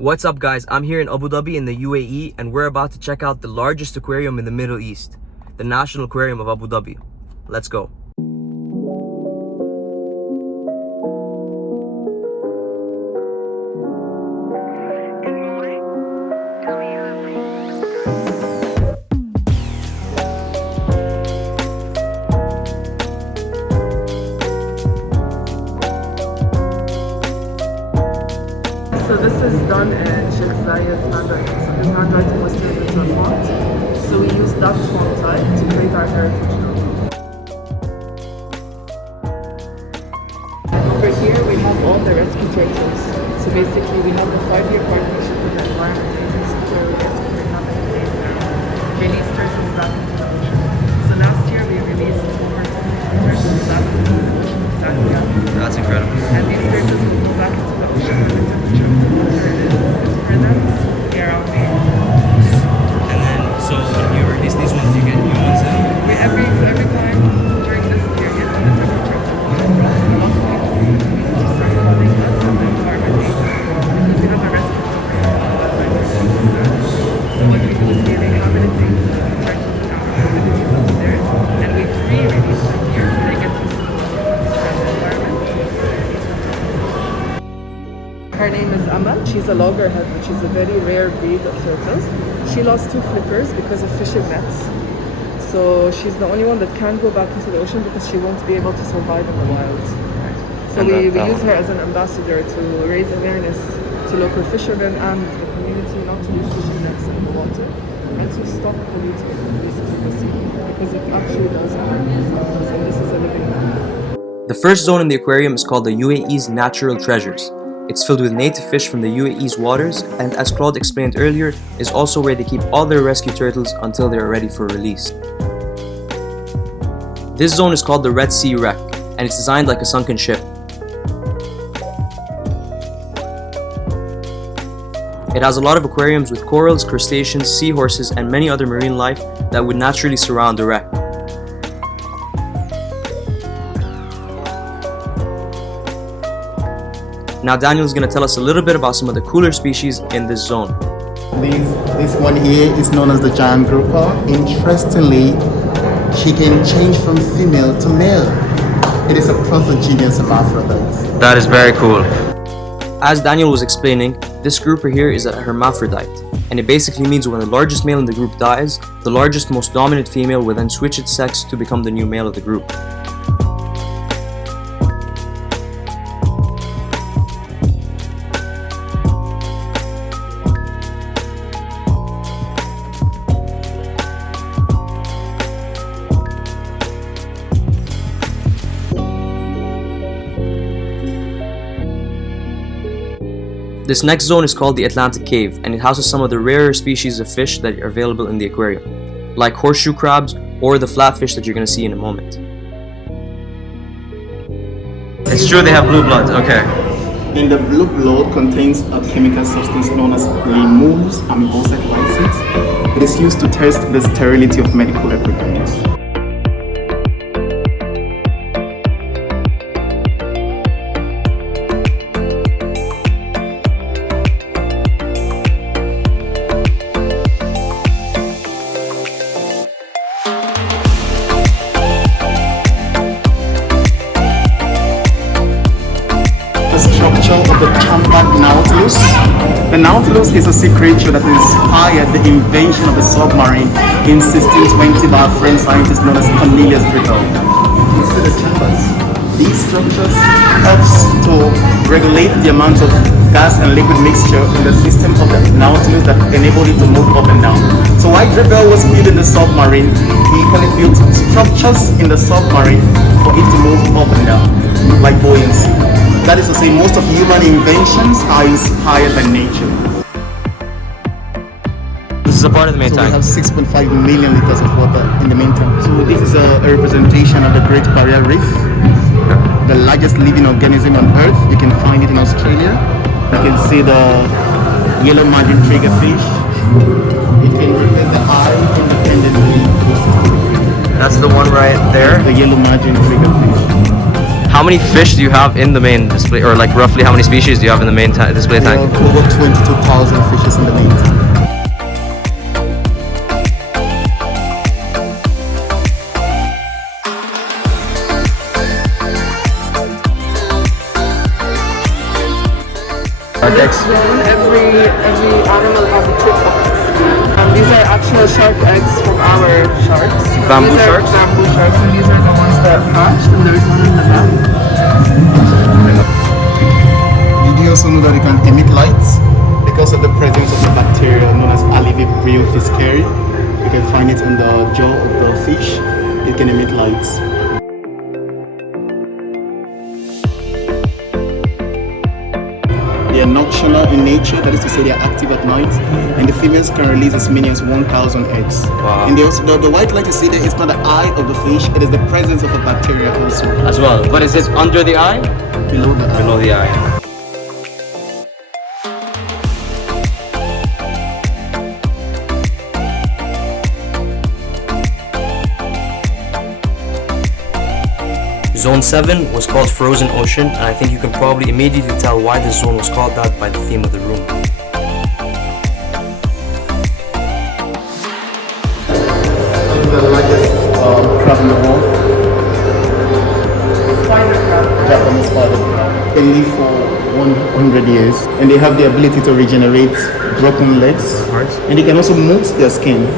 What's up guys, I'm here in Abu Dhabi in the UAE and we're about to check out the largest aquarium in the Middle East, the National Aquarium of Abu Dhabi. Let's go. So this is done in Sheikh Zayed's handwriting. So his handwriting was turned into a font. So we used that font type to create our heritage note. And over here we have all the rescue turtles. So basically we have a 5-year partnership with the Environment Agency where we rescue inhabited release turtles back into the ocean. So last year we released over 200 turtles back into the ocean of Zambia. That's incredible. And these turtles will go back into the ocean when the temperature of the water is for them around May. And then, so when you release these ones, you get new ones in? Every time during this period when the temperature of the water drops, a lot of people start calling us and the Environment Agency because we have a rescue program. So what we do is we rehabilitate the turtles in our facilities upstairs and we re-release them here so they get to see the environment. Her name is Amal. She's a loggerhead, which is a very rare breed of turtles. She lost 2 flippers because of fishing nets. So she's the only one that can go back into the ocean because she won't be able to survive in the wild. So we use her as an ambassador to raise awareness to local fishermen and the community not to use fishing nets in the water and to stop polluting basically the sea because it actually does harm us and this is a living thing. The first zone in the aquarium is called the UAE's Natural Treasures. It's filled with native fish from the UAE's waters and, as Claude explained earlier, is also where they keep all their rescue turtles until they are ready for release. This zone is called the Red Sea Wreck and it's designed like a sunken ship. It has a lot of aquariums with corals, crustaceans, seahorses and many other marine life that would naturally surround the wreck. Now Daniel is going to tell us a little bit about some of the cooler species in this zone. This one here is known as the giant grouper. Interestingly, she can change from female to male. It is a prothogenous hermaphrodite. That is very cool. As Daniel was explaining, this grouper here is a hermaphrodite, and it basically means when the largest male in the group dies, the largest, most dominant female will then switch its sex to become the new male of the group. This next zone is called the Atlantic Cave and it houses some of the rarer species of fish that are available in the aquarium, like horseshoe crabs or the flatfish that you're going to see in a moment. It's true they have blue blood, okay. And the blue blood contains a chemical substance known as limulus amiboside. It is used to test the sterility of medical equipment. Structure of the chambered nautilus. The nautilus is a sea creature that inspired the invention of the submarine in 1620 by a French scientist known as Cornelius Brittle. You see the chambers. These structures helps to regulate the amount of gas and liquid mixture in the system of the nautilus that enabled it to move up and down. So while Brittle was building the submarine, he equally built structures in the submarine for it to move up and down, like buoyancy. That is to say, most of human inventions are inspired by nature. This is a part of the main tank. We have 6.5 million liters of water in the main tank. So this is a representation of the Great Barrier Reef, the largest living organism on Earth. You can find it in Australia. You can see the yellow margin triggerfish. It can replace the eye independently. That's the one right there? The yellow margin triggerfish. How how many fish do you have in the main display, or like roughly how many species do you have in the main display We tank? have over 22,000 fishes in the main tank. This zone, every animal has a trip box. These are actual shark eggs from our sharks. Bamboo These are sharks? Bamboo sharks, and these are the ones that hatched, and there's one in the back. Did you also know that it can emit lights? Because of the presence of a bacteria known as Alivibrio fiscari. You can find it on the jaw of the fish. It can emit lights. They are nocturnal in nature, that is to say they are active at night, and the females can release as many as 1,000 eggs. Wow. And they also, the white light you see there is not the eye of the fish, it is the presence of a bacteria also. As well. But is it under the eye? Below the eye. Below the eye. Zone 7 was called Frozen Ocean, and I think you can probably immediately tell why this zone was called that by the theme of the room. The largest crab in the world. Japanese spider crab. They live for 100 years, and they have the ability to regenerate broken legs, and they can also molt their skin.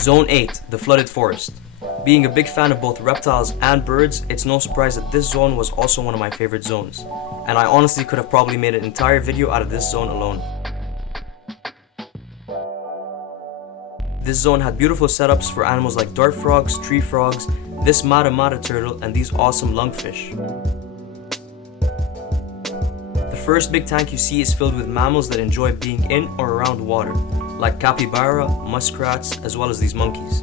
Zone 8, the flooded forest. Being a big fan of both reptiles and birds, it's no surprise that this zone was also one of my favorite zones. And I honestly could have probably made an entire video out of this zone alone. This zone had beautiful setups for animals like dart frogs, tree frogs, this mata mata turtle, and these awesome lungfish. The first big tank you see is filled with mammals that enjoy being in or around water, like capybara, muskrats, as well as these monkeys.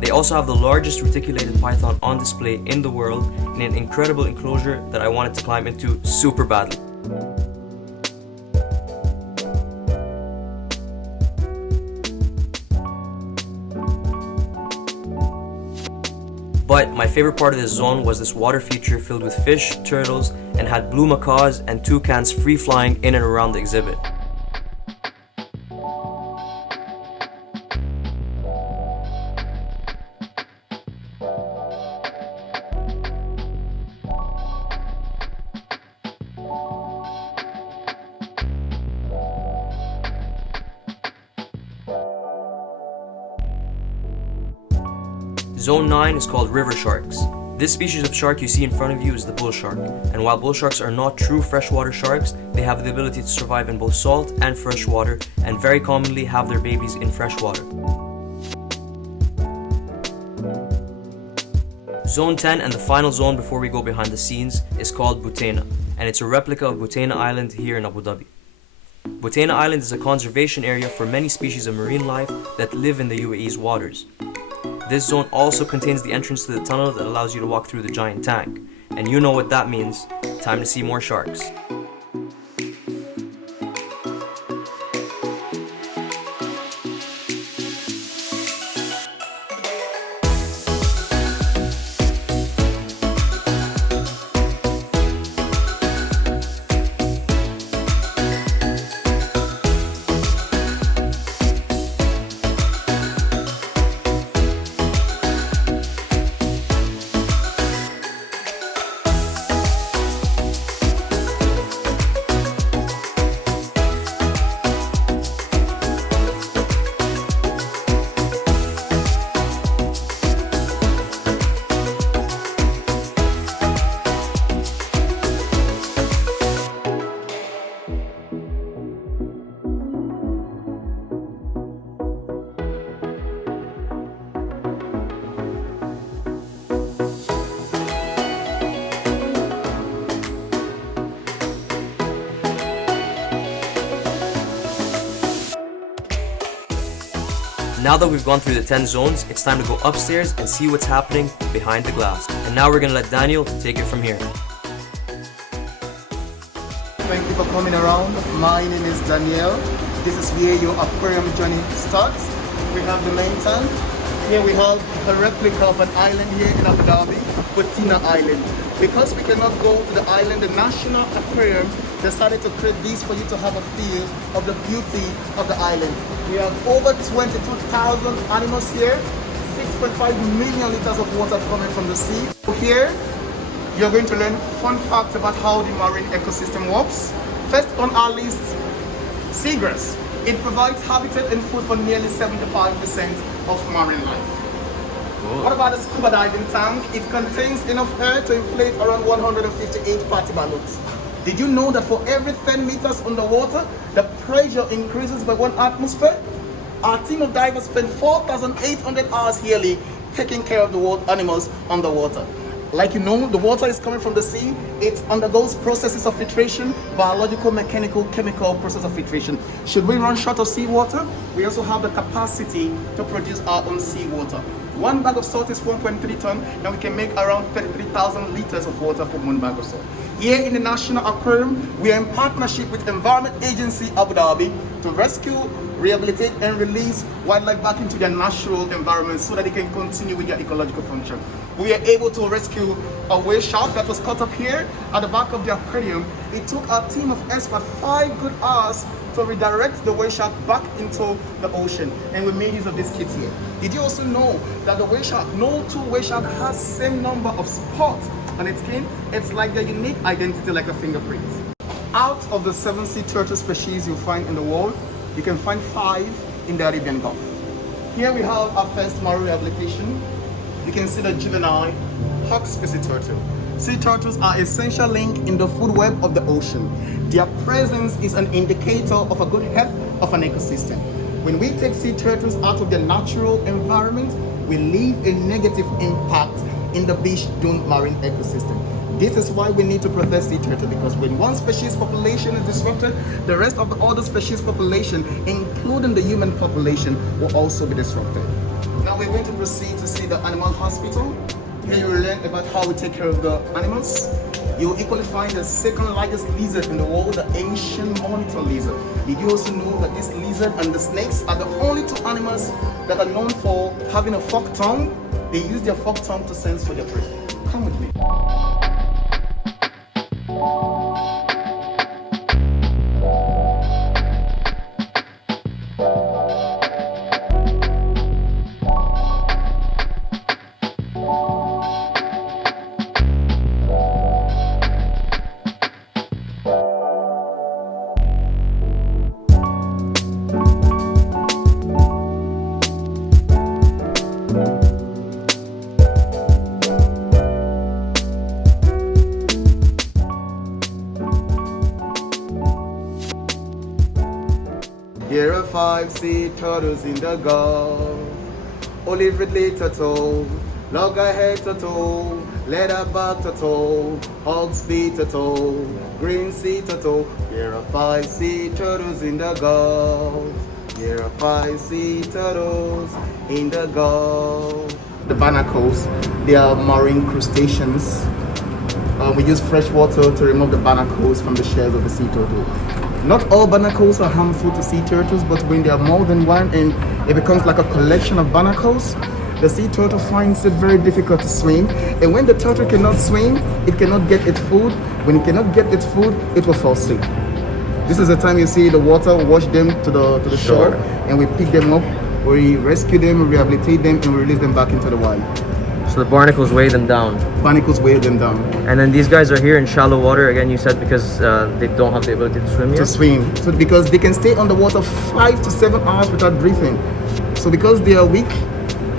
They also have the largest reticulated python on display in the world in an incredible enclosure that I wanted to climb into super badly. But my favorite part of this zone was this water feature filled with fish, turtles, and had blue macaws and toucans free flying in and around the exhibit. Zone 9 is called river sharks. This species of shark you see in front of you is the bull shark, and while bull sharks are not true freshwater sharks, they have the ability to survive in both salt and fresh water, and very commonly have their babies in fresh water. Zone 10, and the final zone before we go behind the scenes, is called Butena, and it's a replica of Butena Island here in Abu Dhabi. Butena Island is a conservation area for many species of marine life that live in the UAE's waters. This zone also contains the entrance to the tunnel that allows you to walk through the giant tank. And you know what that means. Time to see more sharks. Now that we've gone through the 10 zones, it's time to go upstairs and see what's happening behind the glass. And now we're gonna let Daniel take it from here. Thank you for coming around. My name is Daniel. This is where your aquarium journey starts. We have the main tank. Here we have a replica of an island here in Abu Dhabi, Patina Island. Because we cannot go to the island, the National Aquarium decided to create these for you to have a feel of the beauty of the island. We have over 22,000 animals here, 6.5 million liters of water coming from the sea. Here, you're going to learn fun facts about how the marine ecosystem works. First on our list, seagrass. It provides habitat and food for nearly 75% of marine life. Whoa. What about the scuba diving tank? It contains enough air to inflate around 158 party balloons. Did you know that for every 10 meters underwater, the pressure increases by 1 atmosphere? Our team of divers spend 4,800 hours yearly taking care of the animals underwater. Like you know, the water is coming from the sea. It undergoes processes of filtration, biological, mechanical, chemical process of filtration. Should we run short of seawater, we also have the capacity to produce our own seawater. 1 bag of salt is 1.3 tons, and we can make around 33,000 liters of water from 1 bag of salt. Here in the National Aquarium, we are in partnership with Environment Agency Abu Dhabi to rescue, rehabilitate and release wildlife back into their natural environment so that they can continue with their ecological function. We are able to rescue a whale shark that was caught up here at the back of the aquarium. It took our team of experts 5 good hours to redirect the whale shark back into the ocean, and we made use of these kits here. Did you also know that the whale shark, no 2 whale shark has same number of spots on its skin? It's like their unique identity, like a fingerprint. Out of the 7 sea turtle species you'll find in the world, you can find 5 in the Arabian Gulf. Here we have our first marine rehabilitation. You can see the juvenile hawksbill sea turtle. Sea turtles are an essential link in the food web of the ocean. Their presence is an indicator of a good health of an ecosystem. When we take sea turtles out of their natural environment, we leave a negative impact in the beach-doomed marine ecosystem. This is why we need to protect sea turtle, because when one species population is disrupted, the rest of the other species population, including the human population, will also be disrupted. Now we're going to proceed to see the animal hospital. Here you will learn about how we take care of the animals. You'll equally find the second largest lizard in the world, the ancient monitor lizard. Did you also know that this lizard and the snakes are the only 2 animals that are known for having a forked tongue? They use their forked tongue to sense for their prey. Come with me. Here are 5 sea turtles in the Gulf. Olive ridley turtle, loggerhead turtle, leatherback turtle, hawksbill turtle, green sea turtle. Here are 5 sea turtles in the Gulf. Here are 5 sea turtles in the Gulf. The barnacles, they are marine crustaceans. We use fresh water to remove the barnacles from the shells of the sea turtle. Not all barnacles are harmful to sea turtles, but when there are more than one and it becomes like a collection of barnacles, the sea turtle finds it very difficult to swim. And when the turtle cannot swim, it cannot get its food. When it cannot get its food, it will fall sick. This is the time you see the water wash them to the shore, and we pick them up, we rescue them, rehabilitate them, and we release them back into the wild. So the barnacles weigh them down. Barnacles weigh them down. And then these guys are here in shallow water, again you said because they don't have the ability to swim yet? To swim. So because they can stay underwater 5 to 7 hours without breathing. So because they are weak,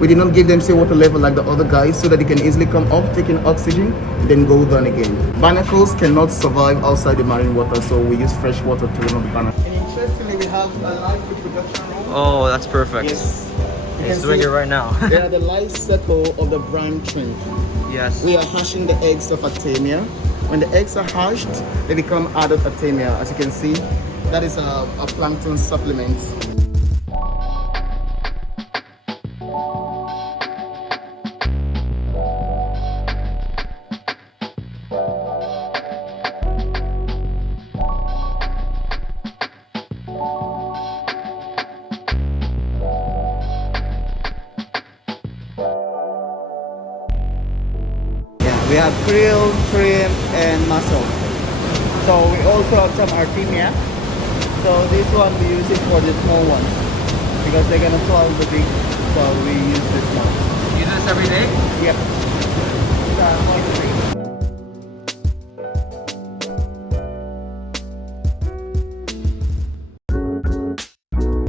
we did not give them seawater level like the other guys so that they can easily come up, taking oxygen, then go down again. Barnacles cannot survive outside the marine water, so we use fresh water to remove the barnacles. And interestingly, we have a live reproduction room. Oh, that's perfect. Yes. He's doing it right now. They are the life cycle of the brine shrimp. Yes. We are hatching the eggs of Artemia. When the eggs are hatched, they become adult Artemia. As you can see, that is a plankton supplement. We have krill, shrimp, and mussel. So we also have some artemia. So this one we use it for the small ones because they're gonna swallow the big. So we use this one. You do this every day? Yep.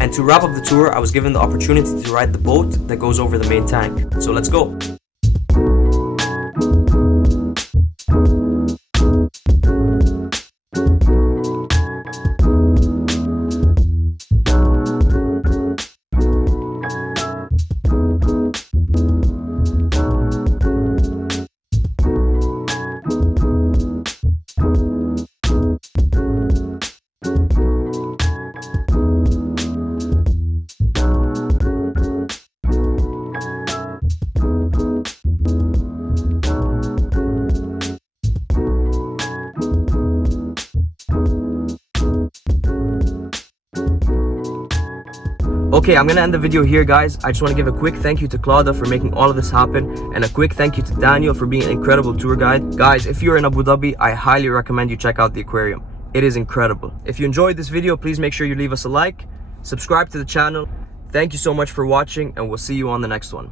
And to wrap up the tour, I was given the opportunity to ride the boat that goes over the main tank. So let's go. Okay, I'm gonna end the video here, guys. I just want to give a quick thank you to Clauda for making all of this happen, and a quick thank you to Daniel for being an incredible tour guide. Guys, if you're in Abu Dhabi, I highly recommend you check out the aquarium. It is incredible. If you enjoyed this video, please make sure you leave us a like, subscribe to the channel. Thank you so much for watching, and we'll see you on the next one.